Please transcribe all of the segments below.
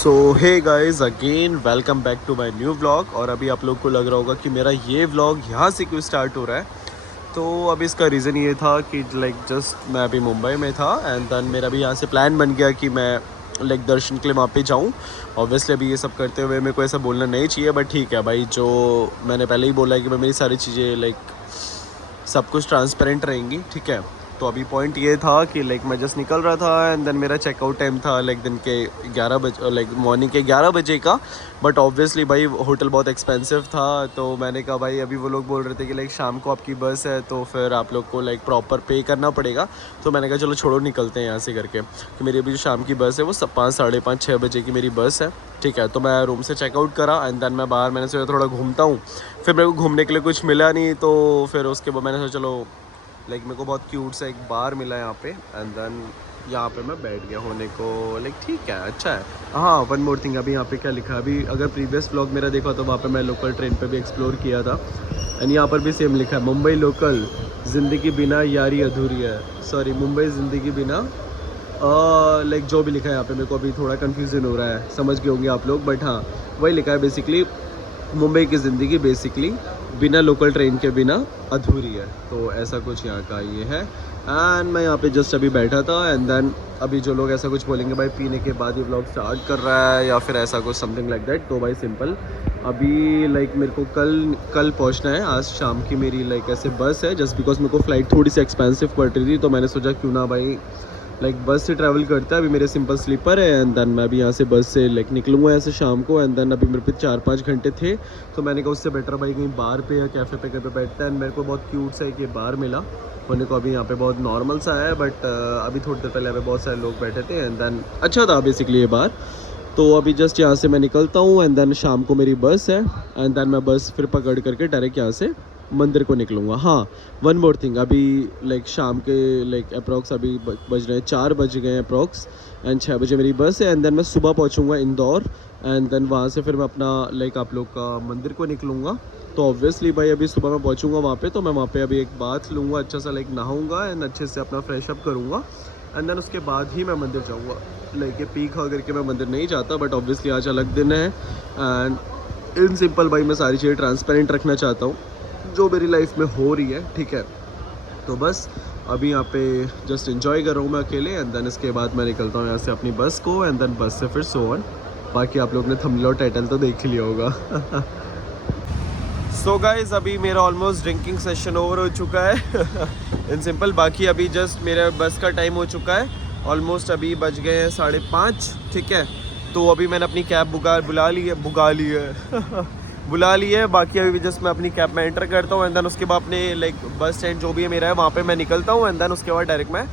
So hey guys again welcome back to my new vlog. और अभी आप लोग को लग रहा होगा कि मेरा ये व्लॉग यहाँ से क्यों स्टार्ट हो रहा है। तो अभी इसका रीज़न ये था कि जस्ट मैं अभी मुंबई में था एंड देन मेरा भी यहाँ से प्लान बन गया कि मैं दर्शन के लिए वहाँ पे जाऊँ। ऑब्वियसली अभी ये सब करते हुए मेरे को ऐसा बोलना नहीं चाहिए, बट ठीक है भाई, जो मैंने पहले ही बोला है कि मैं मेरी सारी चीज़ें सब कुछ ट्रांसपेरेंट रहेंगी, ठीक है। तो अभी पॉइंट ये था कि मैं जस्ट निकल रहा था एंड देन मेरा चेकआउट टाइम था दिन के 11 बजे, मॉर्निंग के 11 बजे का। बट ऑब्वियसली भाई होटल बहुत एक्सपेंसिव था, तो मैंने कहा भाई अभी वो लोग बोल रहे थे कि शाम को आपकी बस है तो फिर आप लोग को प्रॉपर पे करना पड़ेगा। तो मैंने कहा चलो छोड़ो निकलते हैं यहाँ से करके, कि मेरी अभी जो शाम की बस है वो 5, साढ़े 5, 6 बजे की मेरी बस है, ठीक है। तो मैं रूम से चेकआउट करा एंड देन मैं बाहर मैंने सोचा थोड़ा घूमता हूँ। फिर मेरे को घूमने के लिए कुछ मिला नहीं, तो फिर उसके बाद मैंने सोचा चलो मेरे को बहुत क्यूट सा एक बार मिला यहाँ पे एंड देन यहाँ पे मैं बैठ गया होने को। ठीक है, अच्छा है। हाँ, वन मोर थिंग, अभी यहाँ पे क्या लिखा है, अभी अगर प्रीवियस व्लॉग मेरा देखा तो वहाँ पे मैं लोकल ट्रेन पे भी एक्सप्लोर किया था एंड यहाँ पर भी सेम लिखा है, मुंबई लोकल, ज़िंदगी बिना यारी अधूरी है। सॉरी, मुंबई ज़िंदगी बिना जो भी लिखा है यहाँ पे, मेरे को अभी थोड़ा कन्फ्यूज़न हो रहा है, समझ गए होंगे आप लोग, बट हाँ वही लिखा है बेसिकली, मुंबई की ज़िंदगी बेसिकली बिना लोकल ट्रेन के बिना अधूरी है। तो ऐसा कुछ यहाँ का ये है एंड मैं यहाँ पे जस्ट अभी बैठा था एंड देन अभी जो लोग ऐसा कुछ बोलेंगे भाई पीने के बाद ये व्लॉग स्टार्ट कर रहा है या फिर ऐसा कुछ समथिंग लाइक दैट, तो भाई सिंपल अभी मेरे को कल पहुँचना है। आज शाम की मेरी ऐसे बस है, जस्ट बिकॉज मेरे को फ़्लाइट थोड़ी सी एक्सपेंसिव पड़ रही थी, तो मैंने सोचा क्यों ना भाई बस से ट्रैवल करता है। अभी मेरे सिंपल स्लीपर है एंड देन मैं अभी यहाँ से बस से निकलूँगा ऐसे शाम को एंड देन अभी मेरे पे 4-5 घंटे थे, तो मैंने कहा उससे बेटर भाई कहीं बार पे या कैफ़े पे कहीं पे बैठता है। एंड मेरे को बहुत क्यूट सा एक ये बार मिला होने को, अभी यहाँ पे बहुत नॉर्मल सा है, बट अभी थोड़ी देर पहले यहाँ पे बहुत सारे लोग बैठे थे एंड देन अच्छा था बेसिकली ये बार। तो अभी जस्ट यहाँ से मैं निकलता हूँ एंड देन शाम को मेरी बस है एंड देन मैं बस फिर पकड़ करके डायरेक्ट यहाँ से मंदिर को निकलूँगा। हाँ, वन मोर थिंग, अभी शाम के अप्रॉक्स अभी बज रहे हैं 4 बज गए हैं अप्रॉक्स एंड 6 बजे मेरी बस है एंड देन मैं सुबह पहुँचूँगा इंदौर एंड देन वहाँ से फिर मैं अपना आप लोग का मंदिर को निकलूँगा। तो ऑब्वियसली भाई अभी सुबह मैं पहुँचूँगा वहाँ पे, तो मैं वहाँ पे अभी एक बाथ लूँगा, अच्छा सा नहाऊँगा एंड अच्छे से अपना फ्रेश अप करूँगा एंड देन उसके बाद ही मैं मंदिर जाऊँगा। ये पी खा करके मैं मंदिर नहीं जाता, बट ऑब्वियसली आज अलग दिन है एंड इन सिंपल भाई मैं सारी चीज़ें ट्रांसपेरेंट रखना चाहता हूँ जो मेरी लाइफ में हो रही है, ठीक है। तो बस अभी यहाँ पे जस्ट एंजॉय कर रहा हूँ मैं अकेले एंड देन इसके बाद मैं निकलता हूँ यहाँ से अपनी बस को एंड देन बस से फिर सो ऑन। बाकी आप लोग ने थंबनेल और टाइटल तो देख ही लिया होगा। सो गाइज अभी मेरा ऑलमोस्ट ड्रिंकिंग सेशन ओवर हो चुका है इन सिंपल। बाकी अभी जस्ट मेरे बस का टाइम हो चुका है, ऑलमोस्ट अभी बज गए हैं 5:30, ठीक है। तो अभी मैंने अपनी कैब बुला ली है। बाकी अभी जस्ट मैं अपनी कैब में एंटर करता हूँ एंड देन उसके बाद अपने बस स्टैंड जो भी है मेरा है वहाँ पे मैं निकलता हूँ एंड देन उसके बाद डायरेक्ट मैं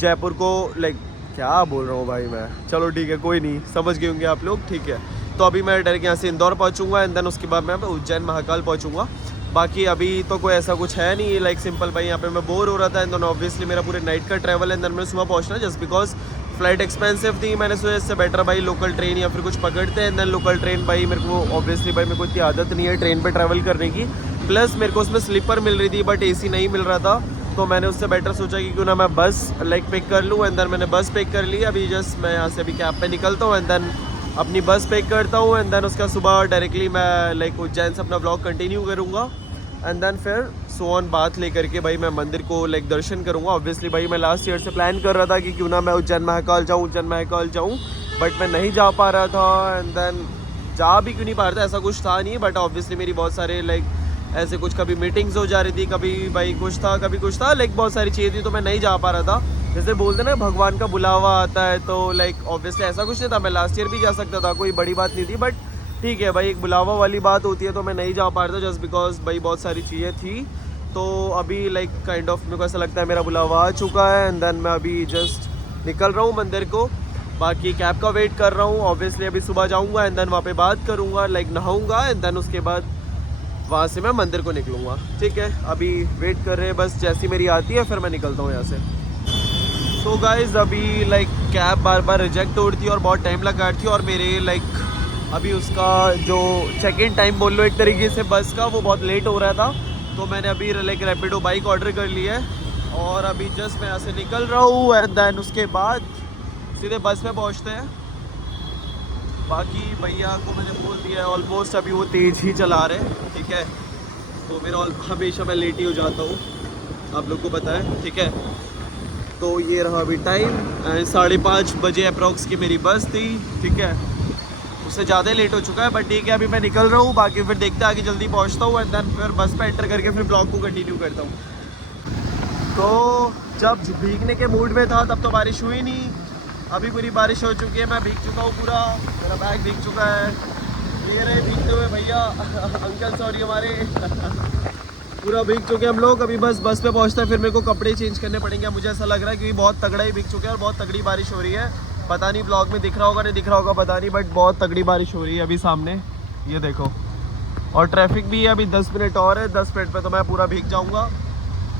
जयपुर को क्या बोल रहा हूँ भाई मैं, चलो ठीक है कोई नहीं, समझ गए होंगे आप लोग, ठीक है। तो अभी मैं डायरेक्ट यहाँ से इंदौर पहुँचूँगा एंड देन उसके बाद मैं उज्जैन महाकाल पहुँचूँगा। बाकी अभी तो कोई ऐसा कुछ है नहीं, सिंपल भाई यहाँ पे मैं बोर हो रहा था एंड देन ऑब्वियसली मेरा पूरे नाइट का ट्रैवल है एंड देन मैंने सुबह पहुँचना जस्ट बिकॉज फ्लाइट एक्सपेंसिव थी। मैंने सोचा इससे बेटर भाई लोकल ट्रेन या फिर कुछ पकड़ते हैं एंड देन लोकल ट्रेन भाई मेरे को ऑब्वियसली भाई मेरे को इतनी आदत नहीं है ट्रेन पे ट्रैवल करने की, प्लस मेरे को उसमें स्लीपर मिल रही थी बट एसी नहीं मिल रहा था, तो मैंने उससे बेटर सोचा कि क्यों ना मैं बस पिक कर लूँ एंड देन मैंने बस पिक कर ली। अभी जस्ट मैं यहाँ से अभी कैब पे निकलता हूँ एंड देन अपनी बस पिक करता हूँ एंड देन उसका सुबह डायरेक्टली मैं उज्जैन से अपना व्लॉग कंटिन्यू करूँगा एंड देन फिर सो ऑन बात लेकर के भाई मैं मंदिर को दर्शन करूँगा। ऑब्वियसली भाई मैं लास्ट ईयर से प्लान कर रहा था कि क्यों ना मैं उज्जैन महाकाल जाऊँ, बट मैं नहीं जा पा रहा था एंड देन जा भी क्यों नहीं पा रहा था, ऐसा कुछ था नहीं, बट ऑब्वियसली मेरी बहुत सारे ऐसे कुछ कभी मीटिंग्स हो जा रही थी, कभी भाई कुछ था कभी कुछ था, बहुत सारी चीज़ें थी, तो मैं नहीं जा पा रहा था। जैसे बोलते ना भगवान का बुलावा आता है, तो ऑब्वियसली ऐसा कुछ नहीं था, मैं लास्ट ईयर भी जा सकता था, कोई बड़ी बात नहीं थी, बट ठीक है भाई एक बुलावा वाली बात होती है, तो मैं नहीं जा पा रहा था जस्ट बिकॉज भाई बहुत सारी चीज़ें थी। तो अभी काइंड ऑफ मेरे को ऐसा लगता है मेरा बुलावा आ चुका है एंड देन मैं अभी जस्ट निकल रहा हूँ मंदिर को। बाकी कैब का वेट कर रहा हूँ, ऑब्वियसली अभी सुबह जाऊँगा एंड देन वहाँ पे बात करूँगा, नहाऊँगा एंड देन उसके बाद वहाँ से मैं मंदिर को निकलूँगा, ठीक है। अभी वेट कर रहे हैं, बस जैसी मेरी आती है फिर मैं निकलता हूँ यहाँ से। तो गाइज अभी कैब बार बार रिजेक्ट हो रही थी और बहुत टाइम लगा रही थी और मेरे अभी उसका जो चेक इन टाइम बोल लो एक तरीके से बस का, वो बहुत लेट हो रहा था, तो मैंने अभी रैपिडो बाइक ऑर्डर कर ली है और अभी जस्ट मैं यहाँ से निकल रहा हूँ एंड देन उसके बाद सीधे बस में पहुँचते हैं। बाकी भैया को मैंने बोल दिया है ऑलमोस्ट, अभी वो तेज़ ही चला रहे हैं, ठीक है। तो मेरा हमेशा मैं लेट ही हो जाता हूँ, आप लोग को पता है, ठीक है। तो ये रहा अभी टाइम, 5:30 बजे अप्रॉक्स की मेरी बस थी, ठीक है। उससे ज़्यादा लेट हो चुका है, बट ठीक है अभी मैं निकल रहा हूँ। बाकी फिर देखते हैं आगे जल्दी पहुँचता हूँ एंड देन फिर बस पे एंटर करके फिर ब्लॉग को कंटिन्यू करता हूँ। तो जब भीगने के मूड में था तब तो बारिश हुई नहीं, अभी पूरी बारिश हो चुकी है, मैं भीग चुका हूँ पूरा, मेरा बैग भीग चुका है। ये रहे भीगते हुए भैया अंकल, सॉरी हमारे पूरा भीग चुके हम लोग। अभी बस पे पहुँचता है, फिर मेरे को कपड़े चेंज करने पड़ेंगे मुझे ऐसा लग रहा है, क्योंकि बहुत तगड़ा ही भीग चुके हैं और बहुत तगड़ी बारिश हो रही है। पता नहीं ब्लॉग में दिख रहा होगा नहीं दिख रहा होगा पता नहीं, बट बहुत तगड़ी बारिश हो रही है अभी सामने, ये देखो। और ट्रैफिक भी है, अभी 10 मिनट और है, 10 मिनट में तो मैं पूरा भीग जाऊँगा।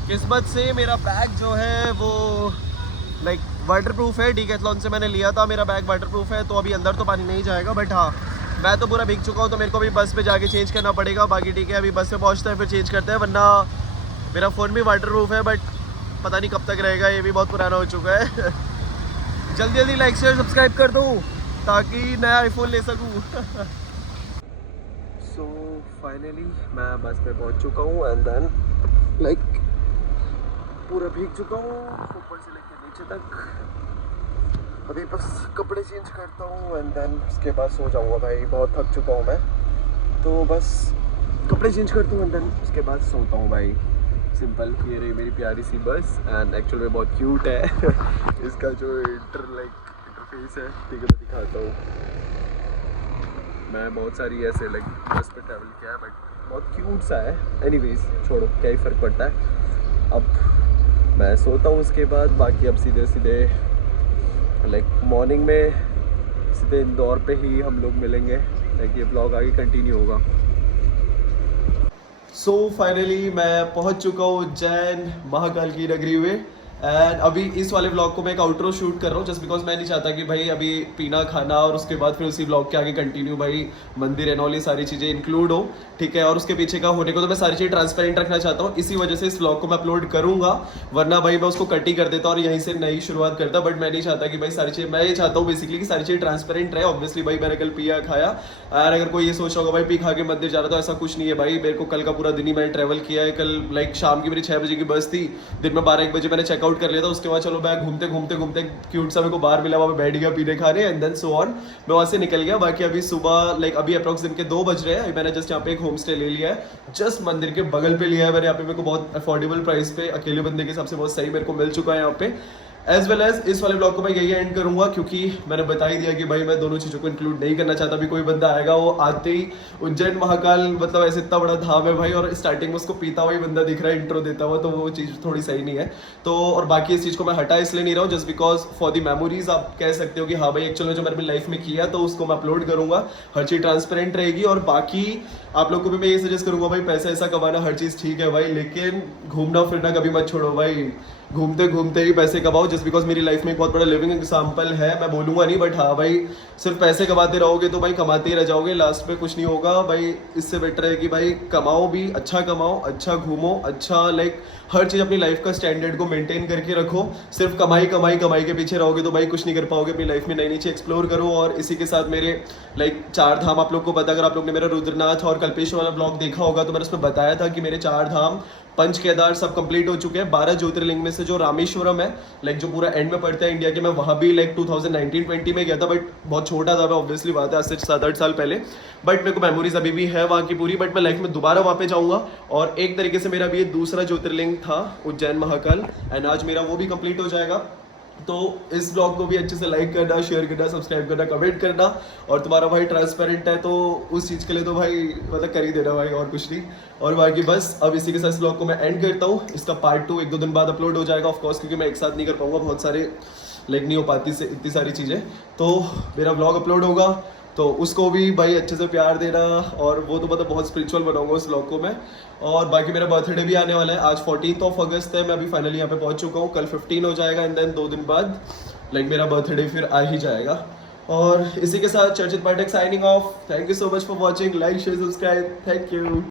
किस्मत से मेरा बैग जो है वो लाइक वाटरप्रूफ है, डीकैथलॉन से मैंने लिया था, मेरा बैग वाटरप्रूफ है, तो अभी अंदर तो पानी नहीं जाएगा। बट हाँ, मैं तो पूरा भीग चुका हूँ, तो मेरे को भी बस पे जाके चेंज करना पड़ेगा। बाकी ठीक है, अभी बस पे पहुँचते हैं फिर चेंज करते हैं, वरना मेरा फ़ोन भी वाटरप्रूफ है बट पता नहीं कब तक रहेगा, ये भी बहुत पुराना हो चुका है। जल्दी जल्दी लाइक शेयर सब्सक्राइब कर दूँ ताकि नया आईफोन ले सकूँ। सो फाइनली मैं बस पे पहुँच चुका हूँ एंड देन लाइक पूरा भीग चुका हूँ ऊपर से लेकर नीचे तक। अभी बस कपड़े चेंज करता हूँ एंड देन उसके बाद सो जाऊँगा भाई, बहुत थक चुका हूँ मैं। तो बस कपड़े चेंज करता हूँ एंड देन उसके बाद सोता हूँ भाई, सिंपल। ये रही मेरी प्यारी सी बस एंड एक्चुअल में बहुत क्यूट है। इसका जो इंटरफेस है, ठीक है, मैं दिखाता हूँ। मैं बहुत सारी ऐसे लाइक बस पे ट्रैवल किया है बट बहुत क्यूट सा है। एनीवेज छोड़ो, क्या ही फ़र्क पड़ता है। अब मैं सोता हूँ उसके बाद, बाकी अब सीधे सीधे लाइक मॉर्निंग में सीधे इंदौर पे ही हम लोग मिलेंगे, लाइक ये ब्लॉग आगे कंटिन्यू होगा। सो फाइनली मैं पहुंच चुका हूँ उज्जैन महाकाल की नगरी में एंड अभी इस वाले ब्लॉग को मैं एक आउटरो शूट कर रहा हूँ जस्ट बिकॉज मैं नहीं चाहता कि भाई अभी पीना खाना और उसके बाद फिर उसी ब्लॉग के आगे कंटिन्यू भाई मंदिर एंड ऑल ये सारी चीज़ें इंक्लूड हो, ठीक है। और उसके पीछे का होने को तो मैं सारी चीज़ ट्रांसपेरेंट रखना चाहता हूँ, इसी वजह से इस ब्लॉग को मैं अपलोड करूँगा, वरना भाई मैं उसको कट ही कर देता और यहीं से नई शुरुआत करता। बट मैं नहीं चाहता कि भाई सारी चीज़, मैं ये चाहता हूँ बेसिकली कि सारी चीज़ ट्रांसपेरेंट रहे। ऑब्वियसली भाई मैंने कल पिया खाया, और अगर कोई ये सोच रहा होगा भाई पी खा के मंदिर जा रहा, तो ऐसा कुछ नहीं है भाई। मेरे को कल का पूरा दिन ही मैंने ट्रैवल किया है। कल लाइक शाम की मेरी 6 बजे की बस थी, दिन में 12-1 बजे मैंने चेकआउट कर लिया था। उसके बाद चलो मैं घूमते क्यूट सा मेरे को बार मिला, वहाँ पे बैठ गया पीने खाने एंड देन सो ऑन, मैं वहाँ से निकल गया। बाकी अभी सुबह लाइक अभी अप्रॉक्स दिन के 2 बज रहे हैं। मैंने जस्ट यहाँ पे एक होम स्टे ले लिया है, जस्ट मंदिर के बगल पे लिया है मैंने। यहाँ पे मेरे को बहुत अफोर्डेबल प्राइस पे अकेले बंदे के हिसाब से बहुत सही मेरे को मिल चुका है यहाँ पे। एज वेल एज इस वाले ब्लॉग को मैं यही एंड करूंगा, क्योंकि मैंने बता ही दिया कि भाई मैं दोनों चीज़ों को इंक्लूड नहीं करना चाहता। भी कोई बंदा आएगा वो आते ही उज्जैन महाकाल मतलब ऐसे इतना बड़ा धाम है भाई, और स्टार्टिंग में उसको पीता हुआ ही बंदा दिख रहा है इंट्रो देता हुआ, तो वो चीज़ थोड़ी सही नहीं है। तो और बाकी इस चीज़ को मैं हटा इसलिए नहीं रहा हूँ just because for the memories, आप कह सकते हो कि हाँ भाई एक्चुअली जो मैंने अपनी लाइफ में किया तो उसको मैं अपलोड करूंगा, हर चीज़ ट्रांसपेरेंट रहेगी। और बाकी आप लोग को भी मैं ये सजेस्ट करूंगा भाई, पैसा ऐसा कमाना हर चीज़ ठीक है भाई, लेकिन घूमना फिरना कभी मत छोड़ो भाई। घूमते घूमते ही पैसे कमाओ, जस्ट बिकॉज मेरी लाइफ में एक बहुत बड़ा लिविंग एग्जाम्पल है, मैं बोलूँगा नहीं बट हाँ भाई सिर्फ पैसे कमाते रहोगे तो भाई कमाते ही रह जाओगे, लास्ट में कुछ नहीं होगा भाई। इससे बेटर है कि भाई कमाओ भी, अच्छा कमाओ, अच्छा घूमो, अच्छा लाइक हर चीज़ अपनी लाइफ का स्टैंडर्ड को मेंटेन करके रखो। सिर्फ कमाई कमाई कमाई के पीछे रहोगे तो भाई कुछ नहीं कर पाओगे अपनी लाइफ में। नई नई चीज़ एक्सप्लोर करो। और इसी के साथ मेरे लाइक 4 धाम आप लोग को पता, अगर आप लोग ने मेरा रुद्रनाथ और कल्पेश वाला ब्लॉग देखा होगा तो मैंने उसमें बताया था कि मेरे 4 धाम पंच केदार सब कंप्लीट हो चुके हैं। 12 ज्योतिर्लिंग में से जो रामेश्वरम है लाइक जो पूरा एंड में पड़ता है इंडिया के, मैं वहाँ भी लाइक 2019-20 में गया था, बट बहुत छोटा था मैं, ऑब्वियसली बात है आज से 7-8 साल पहले। बट मेरे को मेमोरीज अभी भी है वहाँ की पूरी, बट मैं लाइफ में दोबारा वहाँ पे जाऊँगा। और एक तरीके से मेरा भी ये दूसरा ज्योतिर्लिंग था उज्जैन महाकाल, एंड आज मेरा वो भी कंप्लीट हो जाएगा। तो इस ब्लॉग को भी अच्छे से लाइक करना, शेयर करना, सब्सक्राइब करना, कमेंट करना। और तुम्हारा भाई ट्रांसपेरेंट है तो उस चीज़ के लिए तो भाई मतलब कर ही देना भाई, और कुछ नहीं। और बाकी बस अब इसी के साथ इस ब्लॉग को मैं एंड करता हूँ। इसका पार्ट 2 1-2 दिन बाद अपलोड हो जाएगा ऑफकोर्स, क्योंकि मैं एक साथ नहीं कर पाऊँगा, बहुत सारे लाइक नहीं हो पाती से इतनी सारी चीज़ें। तो मेरा ब्लॉग अपलोड होगा तो उसको भी भाई अच्छे से प्यार देना, और वो तो मतलब बहुत स्पिरिचुअल बनाऊंगा उस ब्लॉग को मैं। और बाकी मेरा बर्थडे भी आने वाला है, आज 14 अगस्त है, मैं अभी फाइनली यहाँ पे पहुँच चुका हूँ। कल 15 हो जाएगा एंड देन 2 दिन बाद लाइक मेरा बर्थडे फिर आ ही जाएगा। और इसी के साथ Charchit Pathak signing off. Thank you so much for watching, like share subscribe, thank you.